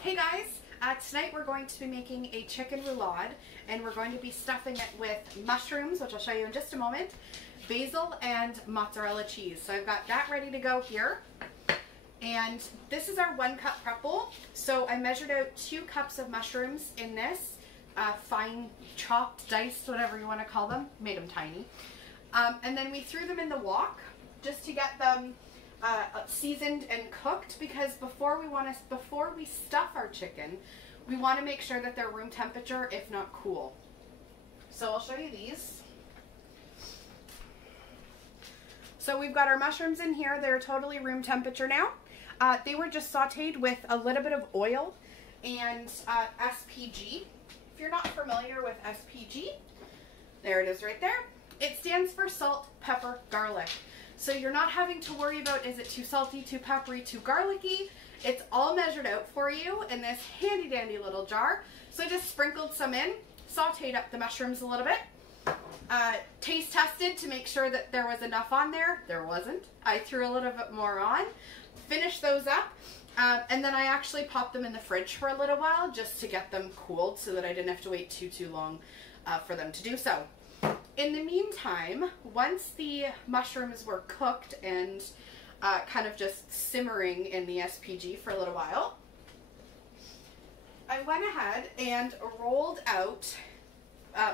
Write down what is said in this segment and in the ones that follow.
Hey guys, tonight we're going to be making a chicken roulade, and we're going to be stuffing it with mushrooms, which I'll show you in just a moment, basil, and mozzarella cheese. So I've got that ready to go here. And this is our 1 cup prep bowl. So I measured out 2 cups of mushrooms in this, fine chopped, diced, whatever you want to call them, made them tiny. And then we threw them in the wok just to get them seasoned and cooked, because before we stuff our chicken, we want to make sure that they're room temperature, if not cool. So I'll show you these. So we've got our mushrooms in here. They're totally room temperature now. They were just sauteed with a little bit of oil and SPG. If you're not familiar with SPG, there it is right there. It stands for salt, pepper, garlic. So you're not having to worry about, is it too salty, too peppery, too garlicky? It's all measured out for you in this handy dandy little jar. So I just sprinkled some in, sauteed up the mushrooms a little bit, taste tested to make sure that there was enough on there. There wasn't. I threw a little bit more on, finished those up, and then I actually popped them in the fridge for a little while just to get them cooled so that I didn't have to wait too long for them to do so. In the meantime, once the mushrooms were cooked and kind of just simmering in the SPG for a little while, I went ahead and rolled out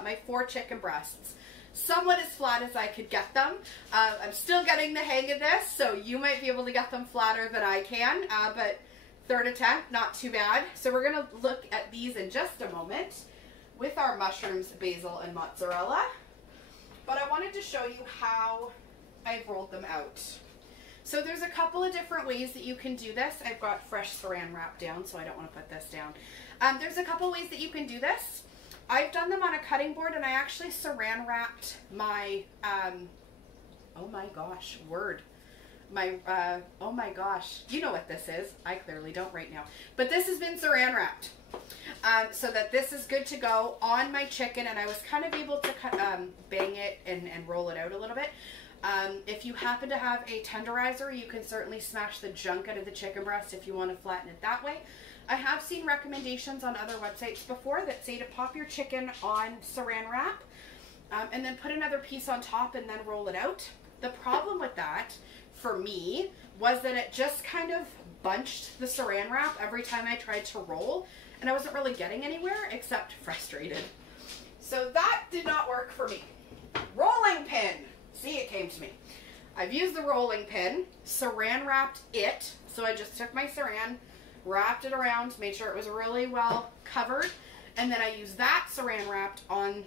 my 4 chicken breasts, somewhat as flat as I could get them. I'm still getting the hang of this, so you might be able to get them flatter than I can, but third attempt, not too bad. So we're going to look at these in just a moment with our mushrooms, basil, and mozzarella. But I wanted to show you how I've rolled them out. So there's a couple of different ways that you can do this. I've got fresh saran wrap down, so I don't want to put this down. There's a couple ways that you can do this. I've done them on a cutting board, and I actually saran wrapped my, oh my gosh, oh my gosh, you know what this is. I clearly don't right now. But this has been saran wrapped. So that this is good to go on my chicken, and I was kind of able to bang it and roll it out a little bit. If you happen to have a tenderizer, you can certainly smash the junk out of the chicken breast if you want to flatten it that way. I have seen recommendations on other websites before that say to pop your chicken on saran wrap and then put another piece on top and then roll it out. The problem with that, for me, was that it just kind of bunched the saran wrap every time I tried to roll, and I wasn't really getting anywhere except frustrated. So that did not work for me. Rolling pin. See, it came to me. I've used the rolling pin, saran wrapped it. So I just took my saran, wrapped it around, made sure it was really well covered, and then I used that saran wrapped on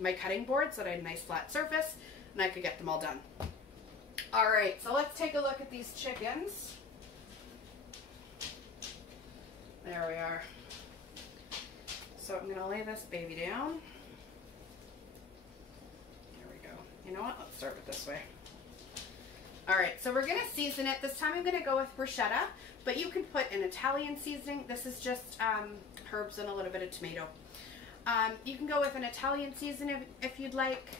my cutting board so that I had a nice flat surface and I could get them all done. All right, so let's take a look at these chickens. There we are. So I'm going to lay this baby down. There we go. You know what? Let's start with this way. All right, so we're going to season it. This time I'm going to go with Bruschetta, but you can put an Italian seasoning. This is just herbs and a little bit of tomato. You can go with an Italian seasoning if you'd like,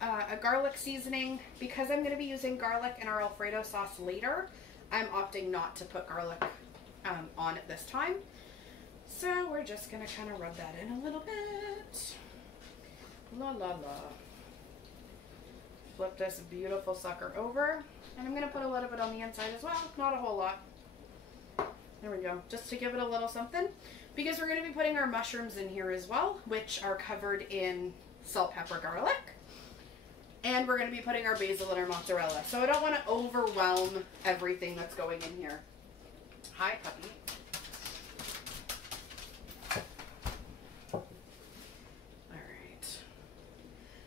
a garlic seasoning. Because I'm going to be using garlic in our Alfredo sauce later, I'm opting not to put garlic on at this time. So we're just going to kind of rub that in a little bit. La la la. Flip this beautiful sucker over. And I'm going to put a little bit on the inside as well. Not a whole lot. There we go. Just to give it a little something. Because we're going to be putting our mushrooms in here as well, which are covered in salt, pepper, garlic. And we're going to be putting our basil and our mozzarella. So I don't want to overwhelm everything that's going in here. Hi, puppy.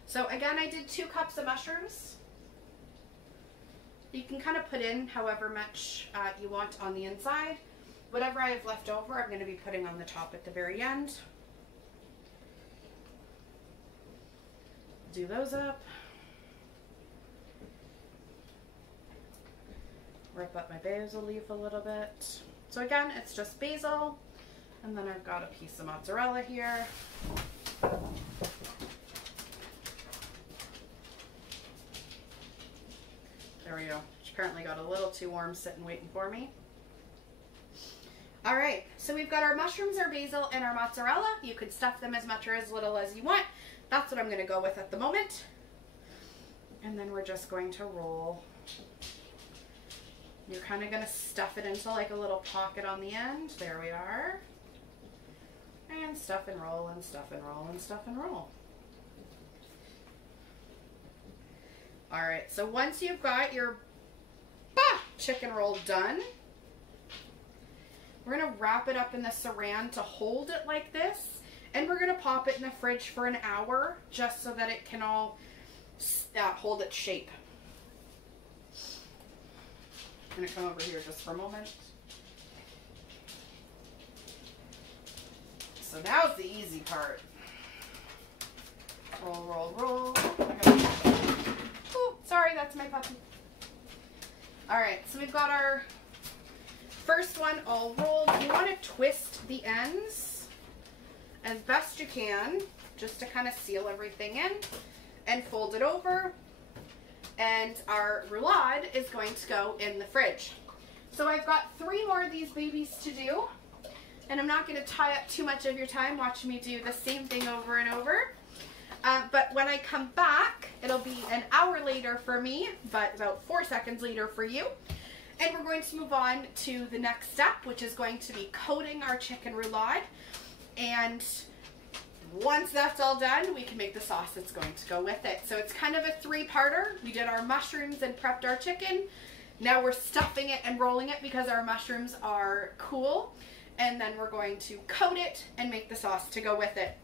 So again, I did 2 cups of mushrooms. You can kind of put in however much you want on the inside. Whatever I have left over, I'm going to be putting on the top at the very end. Do those up. Rip up my basil leaf a little bit. So again, it's just basil, and then I've got a piece of mozzarella here. There we go. Which apparently got a little too warm sitting waiting for me. All right, so we've got our mushrooms, our basil, and our mozzarella. You could stuff them as much or as little as you want. That's what I'm gonna go with at the moment. And then we're just going to roll. You're kind of gonna stuff it into like a little pocket on the end. There we are. And stuff and roll and stuff and roll and stuff and roll. All right, so once you've got your chicken roll done, we're gonna wrap it up in the saran to hold it like this, and we're gonna pop it in the fridge for an hour just so that it can all hold its shape. I'm gonna come over here just for a moment. So now's the easy part. Roll, roll, roll. Oh, sorry, that's my puppy. All right, so we've got our first one all rolled. You want to twist the ends as best you can, just to kind of seal everything in, and fold it over. And our roulade is going to go in the fridge. So I've got 3 more of these babies to do, and I'm not going to tie up too much of your time watching me do the same thing over and over. But when I come back, it'll be an hour later for me, but about 4 seconds later for you. And we're going to move on to the next step, which is going to be coating our chicken roulade. And once that's all done, we can make the sauce that's going to go with it. So it's kind of a 3-parter. We did our mushrooms and prepped our chicken. Now we're stuffing it and rolling it because our mushrooms are cool. And then we're going to coat it and make the sauce to go with it.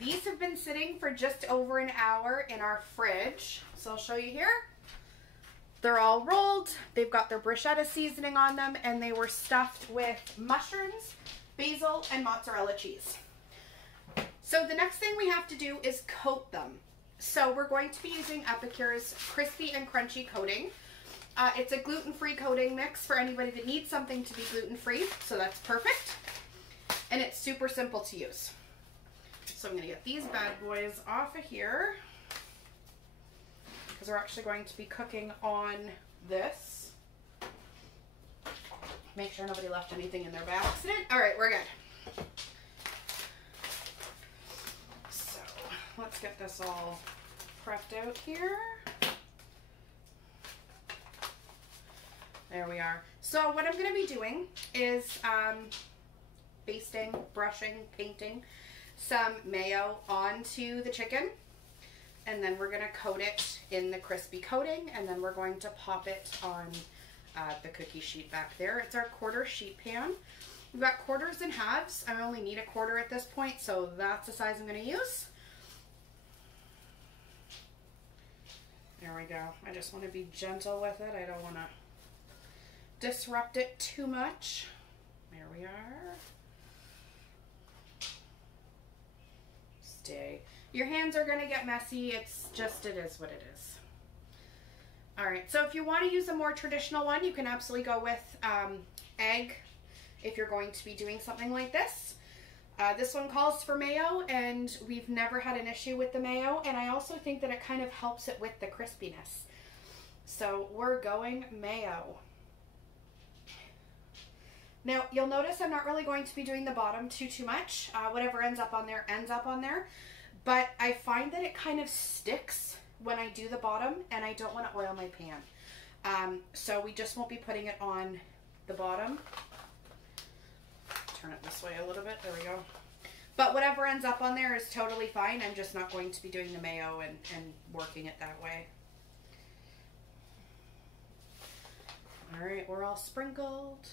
These have been sitting for just over an hour in our fridge. So I'll show you here. They're all rolled. They've got their bruschetta seasoning on them, and they were stuffed with mushrooms, basil, and mozzarella cheese. So the next thing we have to do is coat them. So we're going to be using Epicure's crispy and crunchy coating. It's a gluten-free coating mix for anybody that needs something to be gluten-free, so that's perfect. And it's super simple to use. So I'm going to get these bad boys off of here, because we're actually going to be cooking on this. Make sure nobody left anything in there by accident. All right, we're good. So let's get this all prepped out here. There we are. So what I'm going to be doing is basting, brushing, painting some mayo onto the chicken, and then we're going to coat it in the crispy coating, and then we're going to pop it on the cookie sheet back there. It's our quarter sheet pan. We've got quarters and halves. I only need a quarter at this point, so that's the size I'm going to use. There we go. I just want to be gentle with it. I don't want to disrupt it too much. There we are. Your hands are going to get messy. It's just, it is what it is. All right, so if you want to use a more traditional one, you can absolutely go with egg if you're going to be doing something like this. This one calls for mayo, and we've never had an issue with the mayo, and I also think that it kind of helps it with the crispiness. So we're going mayo. Now, you'll notice I'm not really going to be doing the bottom too much. Whatever ends up on there ends up on there. But I find that it kind of sticks when I do the bottom, and I don't want to oil my pan. So we just won't be putting it on the bottom. Turn it this way a little bit. There we go. But whatever ends up on there is totally fine. I'm just not going to be doing the mayo and working it that way. All right, we're all sprinkled.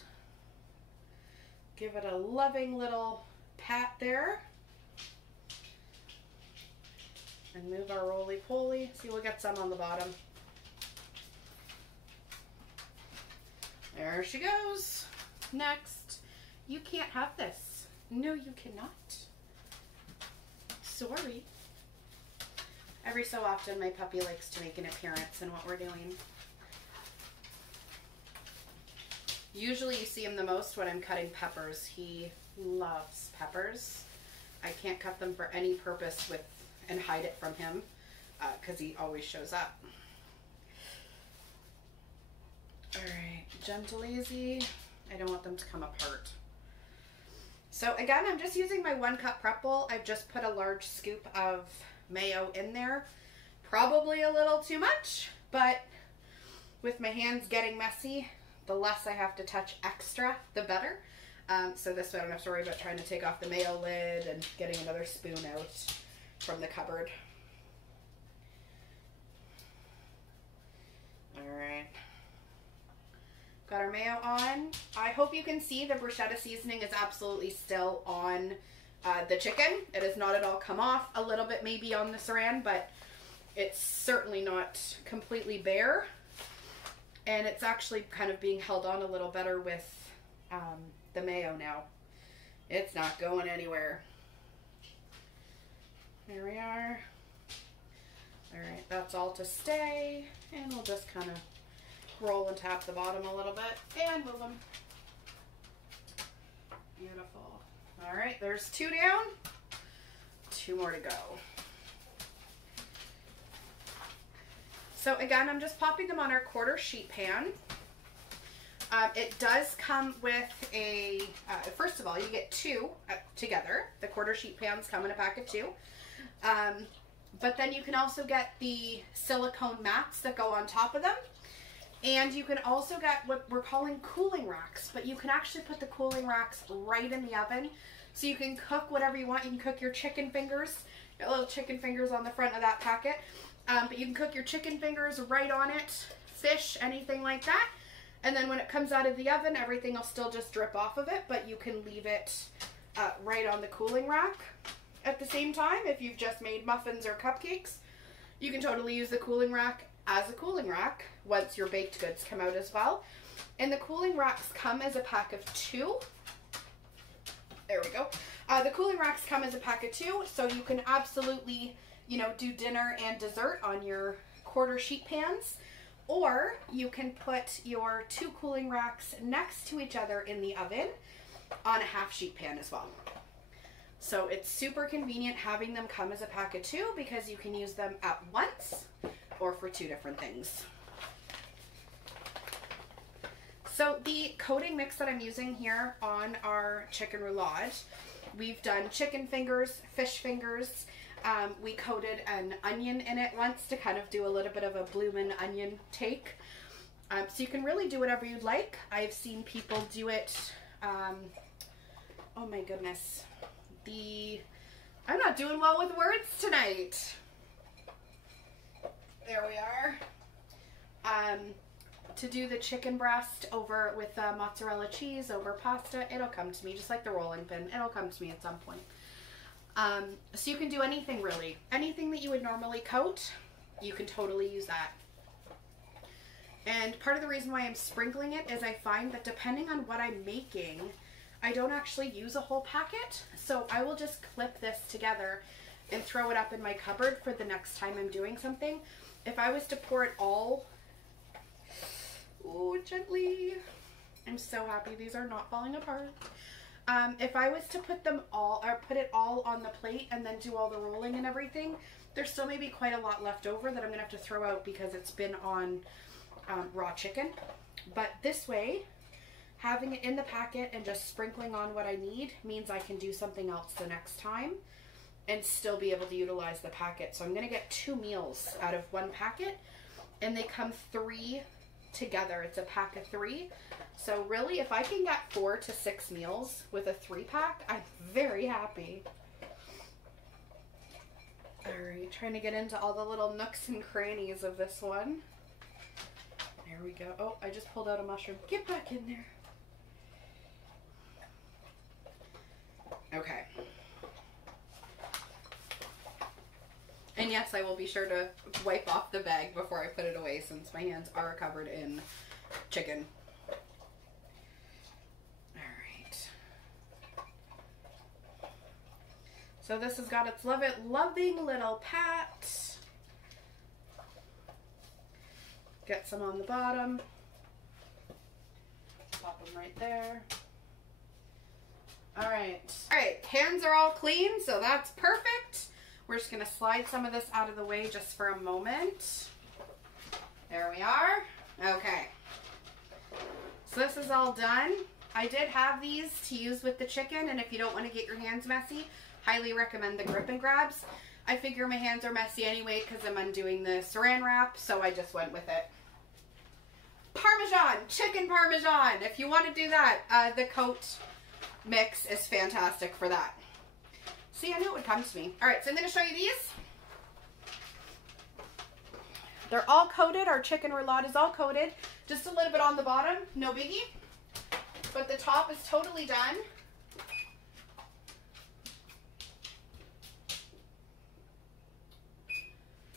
Give it a loving little pat there. And move our roly-poly. See, we'll get some on the bottom. There she goes. Next. You can't have this. No, you cannot. Sorry. Every so often, my puppy likes to make an appearance in what we're doing. Usually you see him the most when I'm cutting peppers. He loves peppers. I can't cut them for any purpose and hide it from him because he always shows up. All right, gentle, easy. I don't want them to come apart. So again, I'm just using my 1 cup prep bowl. I've just put a large scoop of mayo in there. Probably a little too much, but with my hands getting messy, the less I have to touch extra, the better. So this way I don't have to worry about trying to take off the mayo lid and getting another spoon out from the cupboard. All right. Got our mayo on. I hope you can see the bruschetta seasoning is absolutely still on the chicken. It has not at all come off. A little bit maybe on the saran, but it's certainly not completely bare. And it's actually kind of being held on a little better with the mayo now. It's not going anywhere. There we are. All right, that's all to stay. And we'll just kind of roll and tap the bottom a little bit and move them. Beautiful. All right, there's 2 down, 2 more to go. So again, I'm just popping them on our quarter sheet pan. It does come with a, first of all, you get 2 together. The quarter sheet pans come in a pack of 2. But then you can also get the silicone mats that go on top of them. And you can also get what we're calling cooling racks, but you can actually put the cooling racks right in the oven. So you can cook whatever you want. You can cook your chicken fingers, got little chicken fingers on the front of that packet. But you can cook your chicken fingers right on it, fish, anything like that. And then when it comes out of the oven, everything will still just drip off of it, but you can leave it right on the cooling rack at the same time. If you've just made muffins or cupcakes, you can totally use the cooling rack as a cooling rack once your baked goods come out as well. And the cooling racks come as a pack of 2. There we go. The cooling racks come as a pack of 2, so you can absolutely, you know, do dinner and dessert on your quarter sheet pans, or you can put your 2 cooling racks next to each other in the oven on a half sheet pan as well. So it's super convenient having them come as a pack of 2 because you can use them at once or for 2 different things. So the coating mix that I'm using here on our chicken roulade, we've done chicken fingers, fish fingers. We coated an onion in it once to kind of do a little bit of a bloomin' onion take. So you can really do whatever you'd like. I've seen people do it, oh my goodness. I'm not doing well with words tonight. There we are. To do the chicken breast over with mozzarella cheese over pasta, it'll come to me just like the rolling pin. It'll come to me at some point. So you can do anything really. Anything that you would normally coat, you can totally use that. And part of the reason why I'm sprinkling it is I find that depending on what I'm making, I don't actually use a whole packet. So I will just clip this together and throw it up in my cupboard for the next time I'm doing something. If I was to pour it all, ooh, gently. I'm so happy these are not falling apart. If I was to put them all, or put it all on the plate and then do all the rolling and everything, there's still maybe quite a lot left over that I'm gonna have to throw out because it's been on raw chicken. But this way, having it in the packet and just sprinkling on what I need means I can do something else the next time and still be able to utilize the packet. So I'm gonna get 2 meals out of 1 packet, and they come 3 together. It's a pack of 3. So really, if I can get 4 to 6 meals with a 3-pack, I'm very happy. All right, trying to get into all the little nooks and crannies of this one. There we go. Oh, I just pulled out a mushroom. Get back in there. Okay. And yes, I will be sure to wipe off the bag before I put it away since my hands are covered in chicken. Alright. So this has got its loving little pat. Get some on the bottom. Pop them right there. Alright. Alright, hands are all clean, so that's perfect. We're just going to slide some of this out of the way just for a moment. There we are. Okay. So this is all done. I did have these to use with the chicken, and if you don't want to get your hands messy, highly recommend the grip and grabs. I figure my hands are messy anyway because I'm undoing the saran wrap, so I just went with it. Parmesan, chicken Parmesan. If you want to do that, the coat mix is fantastic for that. See, I knew it would come to me. All right, so I'm going to show you these. They're all coated. Our chicken roulade is all coated. Just a little bit on the bottom, no biggie. But the top is totally done.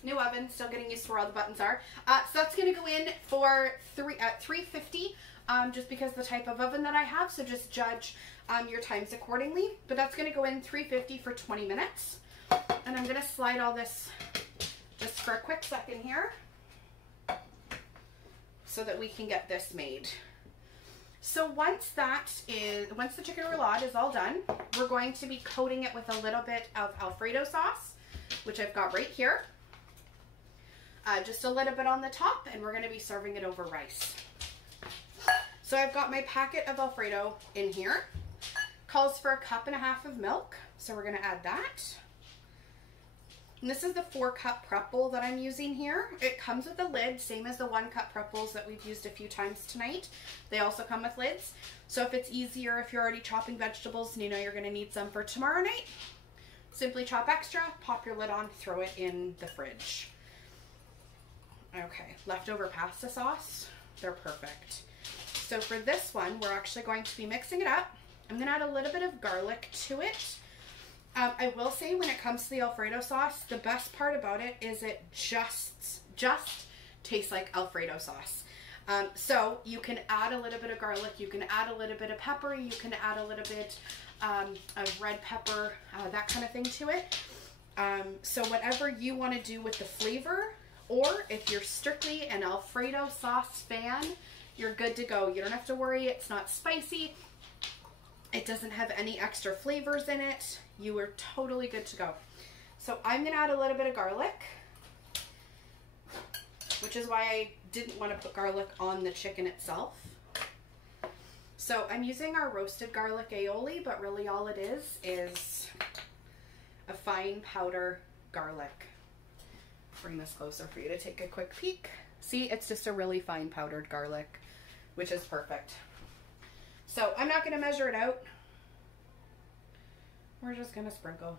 New oven, still getting used to where all the buttons are. So that's going to go in for 350, just because the type of oven that I have. So just judge your times accordingly. But that's going to go in 350 for 20 minutes. And I'm going to slide all this just for a quick second here, so that we can get this made. So once the chicken roulade is all done, we're going to be coating it with a little bit of Alfredo sauce, which I've got right here. Just a little bit on the top, and we're going to be serving it over rice. So I've got my packet of Alfredo in here. Calls for 1.5 cups of milk, so we're going to add that. And this is the 4-cup prep bowl that I'm using here. It comes with a lid, same as the 1-cup prep bowls that we've used a few times tonight. They also come with lids. So if it's easier, if you're already chopping vegetables and you know you're going to need some for tomorrow night, simply chop extra, pop your lid on, throw it in the fridge. Okay, leftover pasta sauce, they're perfect. So for this one, we're actually going to be mixing it up. I'm going to add a little bit of garlic to it. I will say, when it comes to the Alfredo sauce, the best part about it is it just tastes like Alfredo sauce. So you can add a little bit of garlic, you can add a little bit of pepper, you can add a little bit of red pepper, that kind of thing to it. So whatever you want to do with the flavor, or if you're strictly an Alfredo sauce fan, you're good to go. You don't have to worry, it's not spicy. It doesn't have any extra flavors in it. You are totally good to go. So I'm going to add a little bit of garlic, which is why I didn't want to put garlic on the chicken itself. So I'm using our roasted garlic aioli, but really all it is a fine powder garlic. Bring this closer for you to take a quick peek. See, it's just a really fine powdered garlic, which is perfect. So I'm not going to measure it out. We're just going to sprinkle.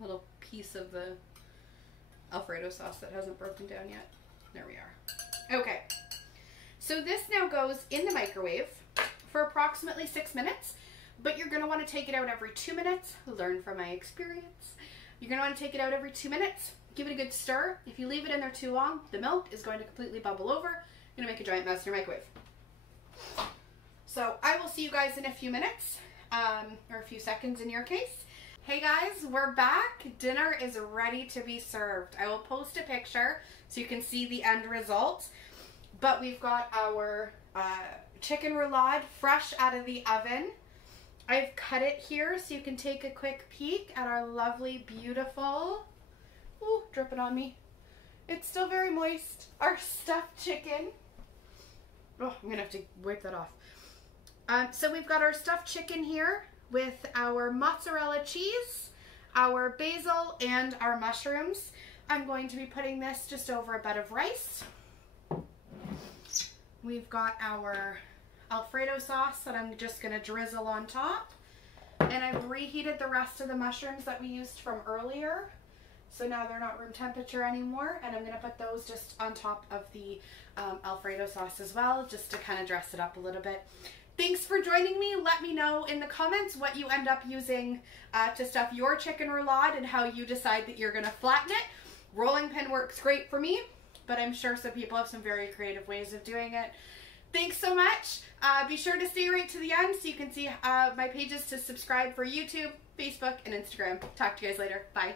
Little piece of the Alfredo sauce that hasn't broken down yet. There we are. Okay. So this now goes in the microwave for approximately 6 minutes, but you're going to want to take it out every 2 minutes. Learn from my experience. You're going to want to take it out every 2 minutes. Give it a good stir. If you leave it in there too long, the milk is going to completely bubble over. You're going to make a giant mess in your microwave. So I will see you guys in a few minutes, or a few seconds in your case. Hey guys, we're back. Dinner is ready to be served. I will post a picture so you can see the end result. But we've got our chicken roulade fresh out of the oven. I've cut it here so you can take a quick peek at our lovely, beautiful, ooh, dripping on me. It's still very moist. Our stuffed chicken. Oh, I'm gonna have to wipe that off. So we've got our stuffed chicken here with our mozzarella cheese, our basil, and our mushrooms. I'm going to be putting this just over a bed of rice. We've got our Alfredo sauce that I'm just going to drizzle on top. And I've reheated the rest of the mushrooms that we used from earlier. So now they're not room temperature anymore. And I'm going to put those just on top of the Alfredo sauce as well, just to kind of dress it up a little bit. Thanks for joining me. Let me know in the comments what you end up using to stuff your chicken roulade and how you decide that you're going to flatten it. Rolling pin works great for me, but I'm sure some people have some very creative ways of doing it. Thanks so much. Be sure to stay right to the end so you can see my pages to subscribe for YouTube, Facebook, and Instagram. Talk to you guys later. Bye.